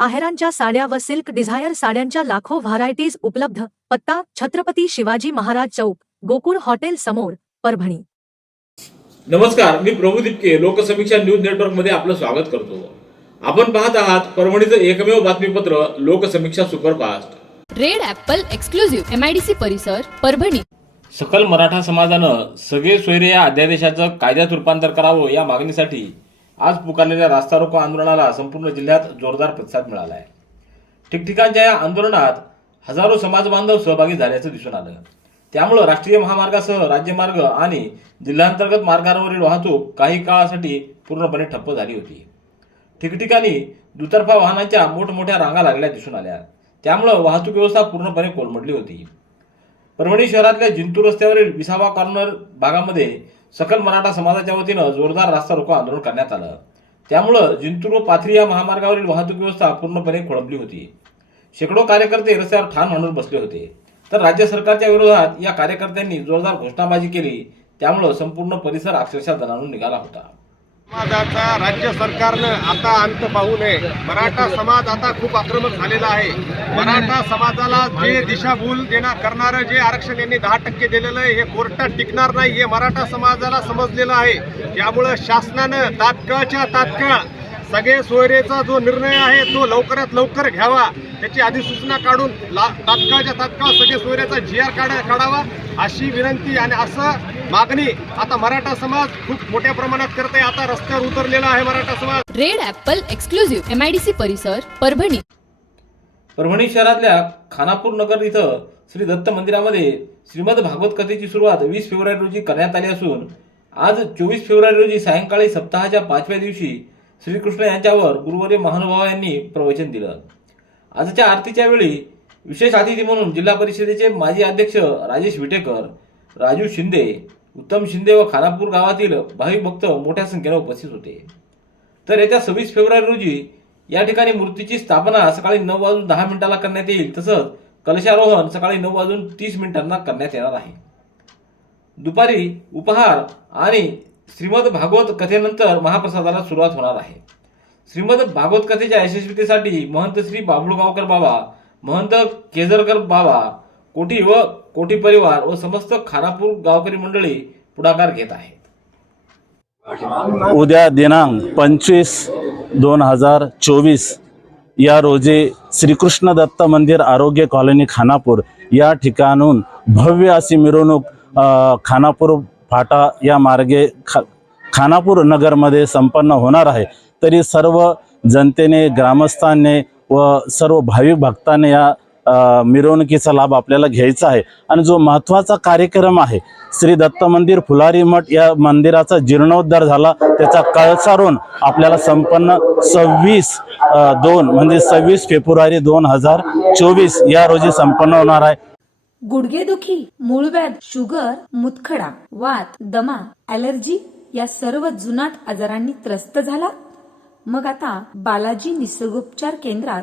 आहेरांच्या साड्या व silk Dzire साड्यांच्या लाखो व्हरायटीज उपलब्ध. पत्ता छत्रपती शिवाजी महाराज चौक गोकुळ हॉटेल समोर परभणी. नमस्कार मी प्रभू दिपके लोकसमीक्षा न्यूज नेटवर्कमध्ये आपलं स्वागत करतो. आपण पाहत आहात परभणीचं एकमेव बातमीपत्र Loksamiksha superfast. Red apple exclusive MIDC परिसर परभणी. सकल मराठा समाजानं सगळे सोयरे या अध्यादेशाचं कायद्यात रूपांतर करावं या मागणीसाठी आज पुकारलेल्या रास्ता रोको आंदोलनाला संपूर्ण जिल्ह्यात जोरदार प्रतिसाद मिळाला आहे ठिकठिकाणच्या या आंदोलनात हजारो समाज बांधव सहभागी झाल्याचं दिसून आलं. त्यामुळं राष्ट्रीय महामार्गासह राज्यमार्ग आणि जिल्हांतर्गत मार्गावरील वाहतूक काही काळासाठी पूर्णपणे ठप्प झाली होती. ठिकठिकाणी दुतर्फा वाहनांच्या मोठमोठ्या रांगा लागल्या दिसून आल्या. त्यामुळं वाहतूक व्यवस्था पूर्णपणे कोलमडली होती. परभणी शहरातल्या जिंतूर रस्त्यावरील विसावा कॉर्नर भागामध्ये सकल मराठा समाजाच्या वतीनं जोरदार रास्ता रोको आंदोलन करण्यात आलं. त्यामुळं जिंतूर व पाथरी या महामार्गावरील वाहतूक व्यवस्था पूर्णपणे खोळंबली होती. शेकडो कार्यकर्ते रस्त्यावर ठाण मांडून बसले होते. तर राज्य सरकारच्या विरोधात या कार्यकर्त्यांनी जोरदार घोषणाबाजी केली. त्यामुळं संपूर्ण परिसर अक्षरशः दणाणून निघाला होता. समाजाचा राज्य सरकारनं आता अंत पाहू नये. मराठा समाज आता खूप आक्रमक झालेला आहे. मराठा समाजाला जे दिशाभूल देणार करणारं जे आरक्षण यांनी दहा टक्के दिलेलं आहे हे कोर्टात टिकणार नाही हे मराठा समाजाला समजलेलं आहे. त्यामुळं शासनानं तात्काळच्या तात्काळ सगळे सोयरेचा जो निर्णय आहे तो लवकरात लवकर घ्यावा. त्याची अधिसूचना काढून ला तात्काळच्या तात्काळ सगळे सोयऱ्याचा जी आर काढा काढावा अशी विनंती आणि असं मागणी आता मराठा समाज खूप मोठ्या प्रमाणात करते आता रस्त्यावर उतरलेला आहे मराठा समाज. रेड ॲपल एक्सक्लुझिव्ह एमआयडीसी परिसर परभणी. परभणी शहरातल्या खानापूर नगर इथं श्री दत्त मंदिरामध्ये श्रीमद भागवत कथेची सुरुवात वीस फेब्रुवारी रोजी करण्यात आली असून आज चोवीस फेब्रुवारी रोजी सायंकाळी सप्ताहाच्या पाचव्या दिवशी श्रीकृष्ण यांच्यावर गुरुवारी महानुभाव यांनी प्रवचन दिलं. आजच्या आरतीच्या वेळी विशेष अतिथी म्हणून जिल्हा परिषदेचे माजी अध्यक्ष राजेश विटेकर राजू शिंदे उत्तम शिंदे व खानापूर गावातील भाविक भक्त मोठ्या संख्येने उपस्थित होते. तर येत्या सव्वीस फेब्रुवारी रोजी या ठिकाणी मूर्तीची स्थापना सकाळी नऊ वाजून दहा मिनिटाला करण्यात येईल तसंच कलशारोहण सकाळी नऊ वाजून तीस मिनिटांना करण्यात येणार आहे. दुपारी उपहार आणि श्रीमद भागवत कथेनंतर महाप्रसादाला सुरुवात होणार आहे. श्रीमद भागवत कथेच्या यशस्वीतेसाठी महंत श्री बाबुळगावकर बाबा महंत केजरकर बाबा कोटी व कोटी परिवार व समस्त खानापूर गावकरी मंडळी पुढाकार घेत आहेत. उद्या दिनांक पंचवीस दोन हजार चोवीस या रोजी श्रीकृष्ण दत्त मंदिर आरोग्य कॉलनी खानापूर या ठिकाणून भव्य अशी मिरवणूक खानापूर फाटा या मार्गे खा खानापूर नगरमध्ये संपन्न होणार आहे. तरी सर्व जनतेने ग्रामस्थांनी व सर्व भाविक भक्तांनी या मिरवणुकीचा लाभ आपल्याला घ्यायचा आहे. आणि जो महत्त्वाचा कार्यक्रम आहे श्री दत्त मंदिर फुलारी मठ या मंदिराचा जीर्णोद्धार झाला त्याचा कळसारून आपल्याला संपन्न सव्वीस दोन म्हणजे सव्वीस फेब्रुवारी दोन हजार चोवीस या रोजी संपन्न होणार आहे. गुडघेदुखी मूळव्याध शुगर मुतखडा वात दमा ॲलर्जी या सर्व जुनाट आजारांनी त्रस्त झाला. मग आता बालाजी निसर्गोपचार केंद्रात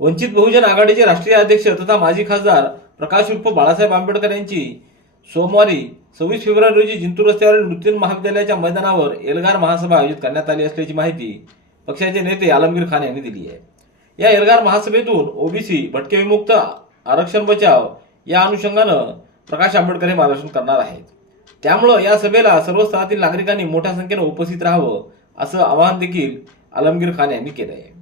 वंचित बहुजन आघाडीचे राष्ट्रीय अध्यक्ष तथा माजी खासदार प्रकाश उर्फ बाळासाहेब आंबेडकर यांची सोमवारी सव्वीस फेब्रुवारी रोजी जिंतूर रस्त्यावरील नृत्य महाविद्यालयाच्या मैदानावर एल्गार महासभा आयोजित करण्यात आली असल्याची माहिती पक्षाचे नेते आलमगीर खान यांनी दिली आहे. या एल्गार महासभेतून ओबीसी भटके विमुक्त आरक्षण बचाव या अनुषंगानं प्रकाश आंबेडकर हे मार्गदर्शन करणार आहेत. त्यामुळं या सभेला सर्व स्तरातील नागरिकांनी मोठ्या संख्येनं उपस्थित राहावं असं आवाहन देखील आलमगीर खान यांनी केलं आहे.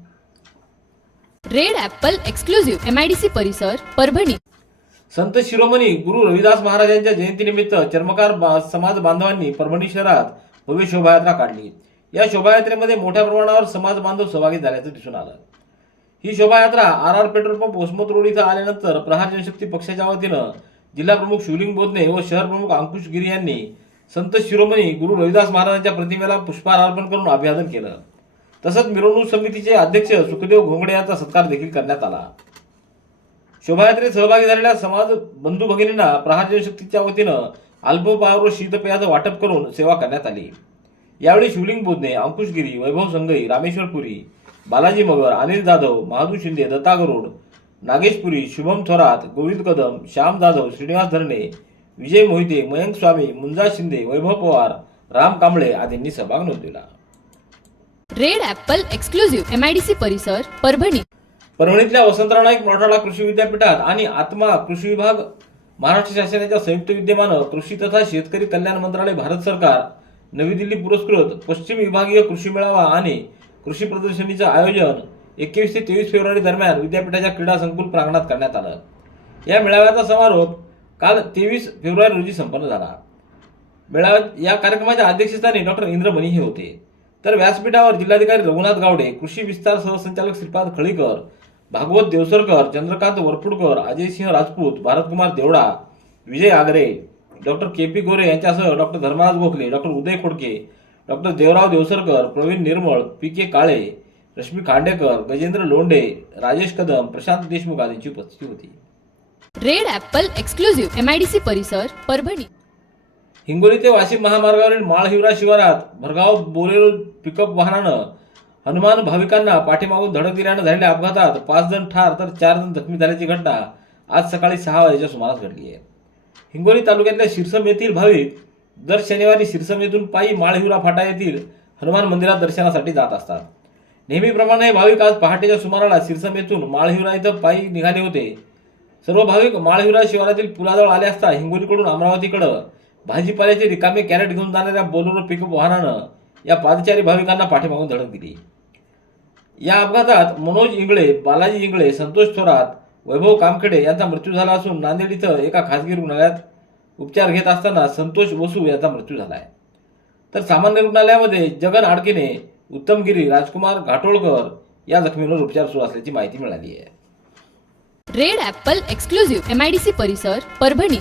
रेड ऍपल एक्सक्लुझिव्ह एमआयडीसी परिसर परभणी. संत शिरोमणी गुरु रविदास महाराजांच्या जयंतीनिमित्त चर्मकार समाज बांधवांनी परभणी शहरात भव्य शोभायात्रा काढली. या शोभायात्रेमध्ये मोठ्या प्रमाणावर समाज बांधव सहभागी झाल्याचं दिसून आलं. ही शोभायात्रा R R petrol pump Vasmat road इथं आल्यानंतर प्रहार जनशक्ती पक्षाच्या वतीनं जिल्हा प्रमुख शिवलिंग बोधने व शहर प्रमुख अंकुश गिरी यांनी संत शिरोमणी गुरु रविदास महाराजांच्या प्रतिमेला पुष्पहार अर्पण करून अभिवादन केलं. तसंच मिरवणूक समितीचे अध्यक्ष सुखदेव घोंगडे यांचा सत्कार देखील करण्यात आला. शोभायात्रेत सहभागी झालेल्या समाज बंधू भगिनींना प्रहार जनशक्तीच्या वतीनं अल्पपावर शीतपेयाचं वाटप करून सेवा करण्यात आली. यावेळी शिवलिंग बोधने अंकुशगिरी वैभव संगई रामेश्वर पुरी बालाजी मगर अनिल जाधव महादू शिंदे दत्ता गरुड नागेशपुरी शुभम थोरात गोविंद कदम श्याम जाधव श्रीनिवास धरणे विजय मोहिते मयंक स्वामी मुंजा शिंदे वैभव पवार राम कांबळे आदींनी सहभाग नोंदविला. Red apple exclusive M I D C परिसर परभणी. परभणीतल्या वसंतराव नाईक मराठवाडा कृषी विद्यापीठात आणि आत्मा कृषी विभाग महाराष्ट्र शासनाच्या संयुक्त विद्यमानं कृषी तथा शेतकरी कल्याण मंत्रालय भारत सरकार नवी दिल्ली पुरस्कृत पश्चिम विभागीय कृषी मेळावा आणि कृषी प्रदर्शनीचं आयोजन एकवीस ते तेवीस फेब्रुवारी दरम्यान विद्यापीठाच्या क्रीडा संकुल प्रांगणात करण्यात आलं. या मेळाव्याचा समारोप काल तेवीस फेब्रुवारी रोजी संपन्न झाला. मेळाव्यात या कार्यक्रमाच्या अध्यक्षस्थानी डॉक्टर इंद्रमणी हे होते. तर व्यासपीठावर जिल्हाधिकारी रघुनाथ गावडे कृषी विस्तार सहसंचालक श्रीपाद खळीकर भागवत देवसरकर चंद्रकांत वरपुडकर अजयसिंह राजपूत भारतकुमार देवडा विजय आगरे डॉक्टर के पी गोरे यांच्यासह doctor Dharmaraj Gokhale doctor Uday Khodke doctor Devrao Devsarkar Pravin Nirmal P K Kale Rashmi Khandekar Gajendra Londhe Rajesh Kadam Prashant Deshmukh आदींची उपस्थिती होती. Red apple exclusive M I D C परिसर परभणी. हिंगोली ते वाशिम महामार्गावरील माळहिवरा शिवारात भरगाव Bolero pickup वाहनानं हनुमान भाविकांना पाठीमागून धडक दिल्यानं झालेल्या अपघातात पाच जण ठार तर चार जण जखमी झाल्याची घटना आज सकाळी सहा वाजेच्या सुमारास घडली आहे. हिंगोली तालुक्यातल्या शिरसम येथील भाविक दर शनिवारी शिरसम येथून पायी माळहिवरा फाटा येथील हनुमान मंदिरात दर्शनासाठी जात असतात. नेहमीप्रमाणे हे भाविक आज पहाटेच्या सुमाराला शिरसम येथून माळहिवरा इथं पायी निघाले होते. सर्व भाविक माळहिवरा शिवारातील पुलाजवळ आले असता हिंगोलीकडून अमरावतीकडं भाजीपाल्याचे रिकामे कॅरेट घेऊन जाणाऱ्या बोलोरो पिकअप वाहनानं या पादचारी भाविकांना पाठीमागून धडक दिली. या अपघातात मनोज इंगळे बालाजी इंगळे संतोष थोरात वैभव कामखेडे यांचा मृत्यू झाला असून नांदेड इथं एका खासगी रुग्णालयात उपचार घेत असताना संतोष वसू यांचा मृत्यू झाला आहे तर सामान्य रुग्णालयामध्ये जगन आडकेने उत्तमगिरी राजकुमार घाटोळकर या जखमींवर उपचार सुरू असल्याची माहिती मिळाली आहे. Red apple exclusive M I D C परिसर परभणी.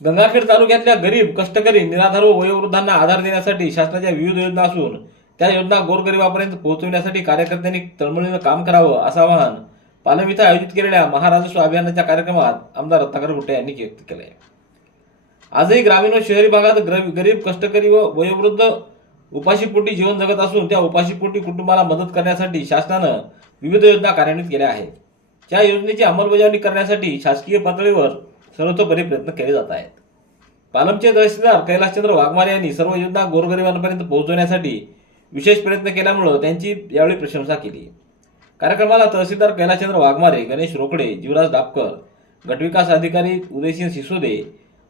गंगाखेड तालुक्यातल्या गरीब कष्टकरी निराधार व वयोवृद्धांना आधार देण्यासाठी शासनाच्या विविध योजना असून त्या योजना गोरगरिबापर्यंत पोहोचवण्यासाठी कार्यकर्त्यांनी तळमळीनं काम करावं असं आवाहन पालम इथं आयोजित केलेल्या महाराजस्व अभियानाच्या कार्यक्रमात आमदार रत्नाकर गुट्टे यांनी व्यक्त केले. आजही ग्रामीण व शहरी भागात गरीब कष्टकरी व वयोवृद्ध उपाशीपोटी जीवन जगत असून त्या उपाशीपोटी कुटुंबाला मदत करण्यासाठी शासनानं विविध योजना कार्यान्वित केल्या आहेत. त्या योजनेची अंमलबजावणी करण्यासाठी शासकीय पातळीवर सर्वतोपरी प्रयत्न केले जात आहेत. पालमचे तहसीलदार कैलाशचंद्र वाघमारे यांनी सर्व योजना गोरगरिबांपर्यंत पोहोचवण्यासाठी विशेष प्रयत्न केल्यामुळं त्यांची यावेळी प्रशंसा केली. कार्यक्रमाला तहसीलदार कैलाशचंद्र वाघमारे गणेश रोकडे जीवराज दापकर गटविकास अधिकारी उदयसिंह सिसोदे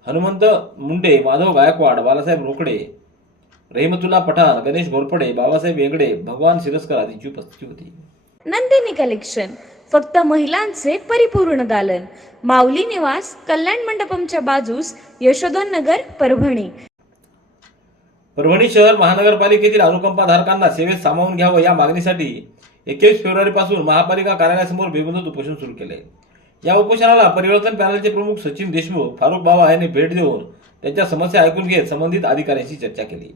हनुमंत मुंडे माधव गायकवाड बालासाहेब रोकडे रहिमतुल्ला पठाण गणेश घोरपडे बाबासाहेब वेगडे भगवान सिरस्कर आदींची उपस्थिती होती. नंदिनी कलेक्शन. फक्त महिलांचे परिपूर्ण दालन. माऊली निवास कल्याण मंडपमच्या बाजूस यशोधन नगर परभणी. परभणी शहर महानगरपालिकेतील अनुकंपाधारकांना सेवेत सामावून घ्यावं या मागणीसाठी एकवीस फेब्रुवारीपासून महापालिका कार्यालयासमोर बेमुदत उपोषण सुरू केले. या उपोषणाला परिवर्तन पॅनलचे प्रमुख सचिन देशमुख फारुख बाबा यांनी भेट देऊन त्यांच्या समस्या ऐकून घेत संबंधित अधिकाऱ्यांशी चर्चा केली.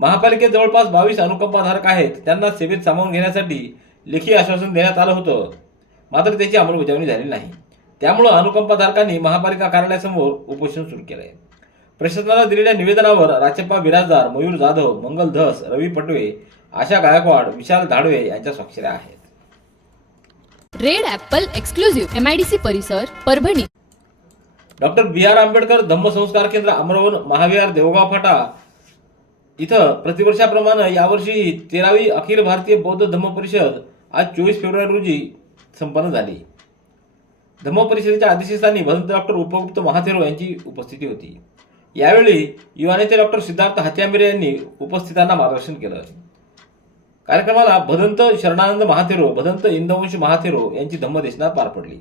महापालिकेत जवळपास बावीस अनुकंपाधारक आहेत त्यांना सेवेत सामावून घेण्यासाठी लेखी आश्वासन देण्यात आलं होतं. मात्र त्याची अंमलबजावणी झाली नाही. त्यामुळं अनुकंपाधारकांनी महापालिका कार्यालयासमोर उपोषण सुरू केलंय. प्रशासनाला दिलेल्या निवेदनावर राचप्पा बिराजदार मयूर जाधव मंगल धस रवी पटवे आशा गायकवाड विशाल धाडवे यांच्या स्वाक्षऱ्या आहेत. Red apple exclusive M I D C परिसर Parbhani. Doctor B R Ambedkar धम्मसंस्कार केंद्र अमरवण महाविहार देवगाव फाटा. इथं प्रतिवर्षाप्रमाणे यावर्षी तेरावी अखिल भारतीय बौद्ध धम्म परिषद आज चोवीस फेब्रुवारी रोजी संपन्न झाली. धम्म परिषदेच्या अध्यक्षस्थानी भदंत डॉक्टर उपगुप्त महाथेरो यांची उपस्थिती होती. यावेळी युवा नेते डॉक्टर सिद्धार्थ हत्यामिरे यांनी उपस्थितांना मार्गदर्शन केलं. कार्यक्रमाला भदंत शरणानंद महाथेरो भदंत इंदवंश महाथेरो यांची धम्मदेशना पार पडली.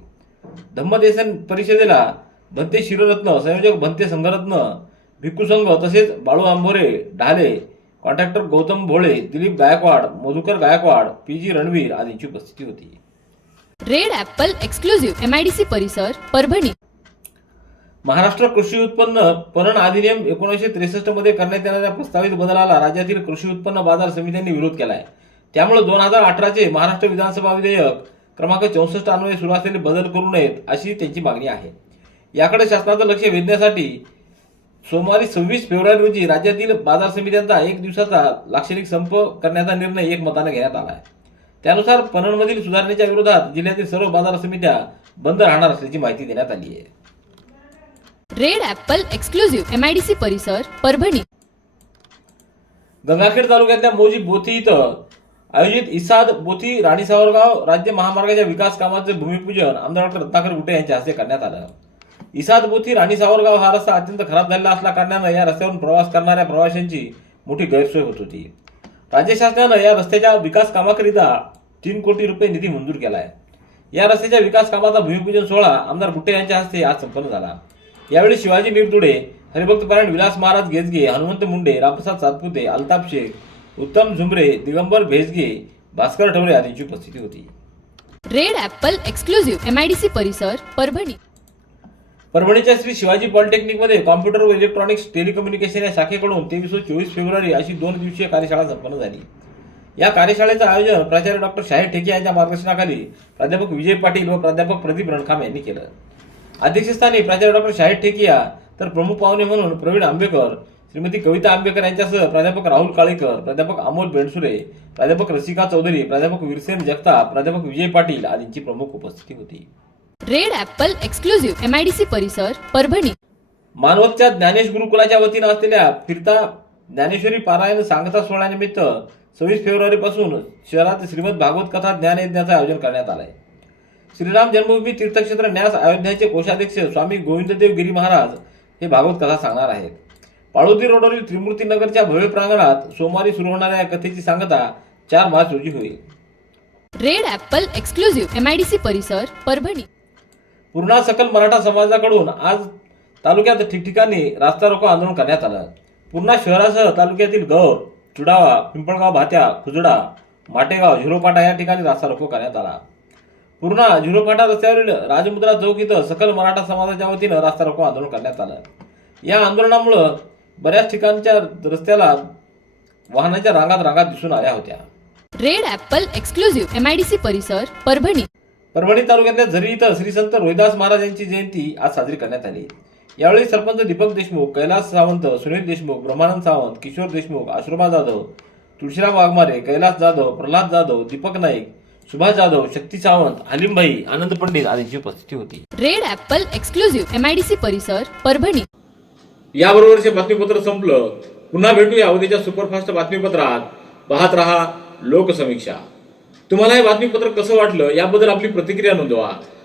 धम्मदेशन परिषदेला भंते शिररत्न संयोजक भंते संघरत्न भिक्खूसंघ तसेच Balu Ambore Dhale contractor Gautam Bhole Dilip Gaikwad Madhukar Gaikwad P G Ranveer आदींची उपस्थिती होती. रेड ऍपल एक्सक्लुझिव्ह एमआयडीसी परिसर परभणी. महाराष्ट्र कृषी उत्पन्न पणन अधिनियम एकोणीसशे त्रेसष्टमध्ये करण्यात येणाऱ्या प्रस्तावित बदलाला राज्यातील कृषी उत्पन्न बाजार समित्यांनी विरोध केला आहे त्यामुळे दोन हजार अठराचे महाराष्ट्र विधानसभा विधेयक क्रमांक चौसष्ट अन्वये सुरू असलेले बदल करू नयेत अशी त्यांची मागणी आहे. याकडे शासनाचं लक्ष वेधण्यासाठी सोमवारी सव्वीस फेब्रुवारी रोजी राज्यातील बाजार समित्यांचा एक दिवसाचा लाक्षणिक संप करण्याचा निर्णय एकमताने घेण्यात आला आहे. त्यानुसार पणनमधील सुधारणेच्या विरोधात जिल्ह्यातील सर्व बाजार समित्या बंद राहणार असल्याची माहिती देण्यात आली आहे. Red apple exclusive M I D C परिसर परभणी. गंगाखेड तालुक्यातल्या मोजी बोथी इथं आयोजित इसाद बोथी राणी सावरगाव राज्य महामार्गाच्या विकास कामाचे भूमिपूजन आमदार डॉक्टर रत्नाकर गुटे यांच्या हस्ते करण्यात आलं. इसाद बोथी राणी सावरगाव हा रस्ता अत्यंत खराब झालेला असल्या कारणानं या रस्त्यावरून प्रवास करणाऱ्या प्रवाशांची मोठी गैरसोय होत होती. राज्य शासनानं या रस्त्याच्या विकास कामाकरिता तीन कोटी रुपये निधी मंजूर केला आहे या रस्त्याच्या विकास कामाचा भूमिपूजन सोहळा आमदार गुट्टे यांच्या हस्ते आज संपन्न झाला. यावेळी शिवाजी निरतुडे हरिभक्त पारायण विलास महाराज गेजगे हनुमंत मुंडे रामप्रसाद सातपुते अल्ताफ शेख उत्तम झुमरे दिगंबर भेजगे भास्कर ठवरे आदींची उपस्थिती होती. Red apple exclusive M I D C परिसर परभणी. परभणीच्या श्री शिवाजी पॉलिटेक्निकमध्ये कॉम्प्युटर व इलेक्ट्रॉनिक्स टेलिकम्युनिकेशन या शाखेकडून तेवीस व चोवीस फेब्रुवारी अशी दोन दिवसीय कार्यशाळा संपन्न झाली. या कार्यशाळेचं आयोजन प्राचार्य डॉक्टर शाहीर ठेके यांच्या मार्गदर्शनाखाली प्राध्यापक विजय पाटील व प्राध्यापक प्रदीप रणखाम यांनी केलं. अध्यक्षस्थानी प्राचार्य डॉक्टर शाहीर ठेकिया तर प्रमुख पाहुणे म्हणून प्रवीण आंबेकर श्रीमती कविता आंबेकर यांच्यासह प्राध्यापक राहुल काळेकर प्राध्यापक अमोल बेणसुरे प्राध्यापक रसिका चौधरी प्राध्यापक वीरसेन जगताप प्राध्यापक विजय पाटील आदींची प्रमुख उपस्थिती होती. Red apple exclusive M I D C परिसर परभणी. मानवतच्या ज्ञानेश गुरुकुलाच्या वतीनं असलेल्या फिरता ज्ञानेश्वरी पारायण सांगता सोहळ्यानिमित्त सव्वीस फेब्रुवारी पासून शहरात श्रीमद भागवत कथा ज्ञान यज्ञाचं आयोजन करण्यात आलंय. श्रीराम जन्मभूमी तीर्थक्षेत्र न्यास अयोध्याचे कोषाध्यक्ष स्वामी गोविंददेव गिरी महाराज हे भागवत कथा सांगणार आहेत. पाळोदी रोडवरील त्रिमूर्ती नगरच्या भव्य प्रांगणात सोमवारी सुरू होणाऱ्या या कथेची सांगता चार मार्च रोजी होईल. Red apple exclusive M I D C परिसर परभणी. पूर्णा सकल मराठा समाजाकडून आज तालुक्यात ठिकठिकाणी रास्ता रोको आंदोलन करण्यात आलं. पूर्णा शहरासह तालुक्यातील गौर चुडावा पिंपळगाव भात्या खुजडा माटेगाव झिरोपाटा या ठिकाणी रास्ता रोको करण्यात आला. पूर्णा झिरोपाटा रस्त्यावरील राजमुद्रा चौक इथं सकल मराठा समाजाच्या वतीनं रास्ता रोको आंदोलन करण्यात आलं. या आंदोलनामुळं बऱ्याच ठिकाणच्या रस्त्याला वाहनाच्या रांगात रांगात दिसून आल्या होत्या. Red apple exclusive M I D C परिसर परभणी. परभणी तालुक्यातल्या झरी इथं श्री संत रोहिदास महाराज यांची जयंती आज साजरी करण्यात आली. यावेळी सरपंच दीपक देशमुख कैलास सावंत सुनील देशमुख ब्रह्मानंद सावंत किशोर देशमुख आश्रोबा जाधव तुळशीराम वाघमारे कैलास जाधव प्रल्हाद जाधव दीपक नाईक सुभाष जाधव शक्ती सावंत हलीमभाई आनंद पंडित आदींची उपस्थिती होती. Red apple exclusive M I D C परिसर परभणी. याबरोबरचे बातमीपत्र संपलं. पुन्हा भेटूया उद्याच्या सुपरफास्ट बातमीपत्रात. पाहत रहा लोकसमीक्षा. तुम्हाला हे बातमीपत्र कसं वाटलं याबद्दल आपली प्रतिक्रिया नोंदवा.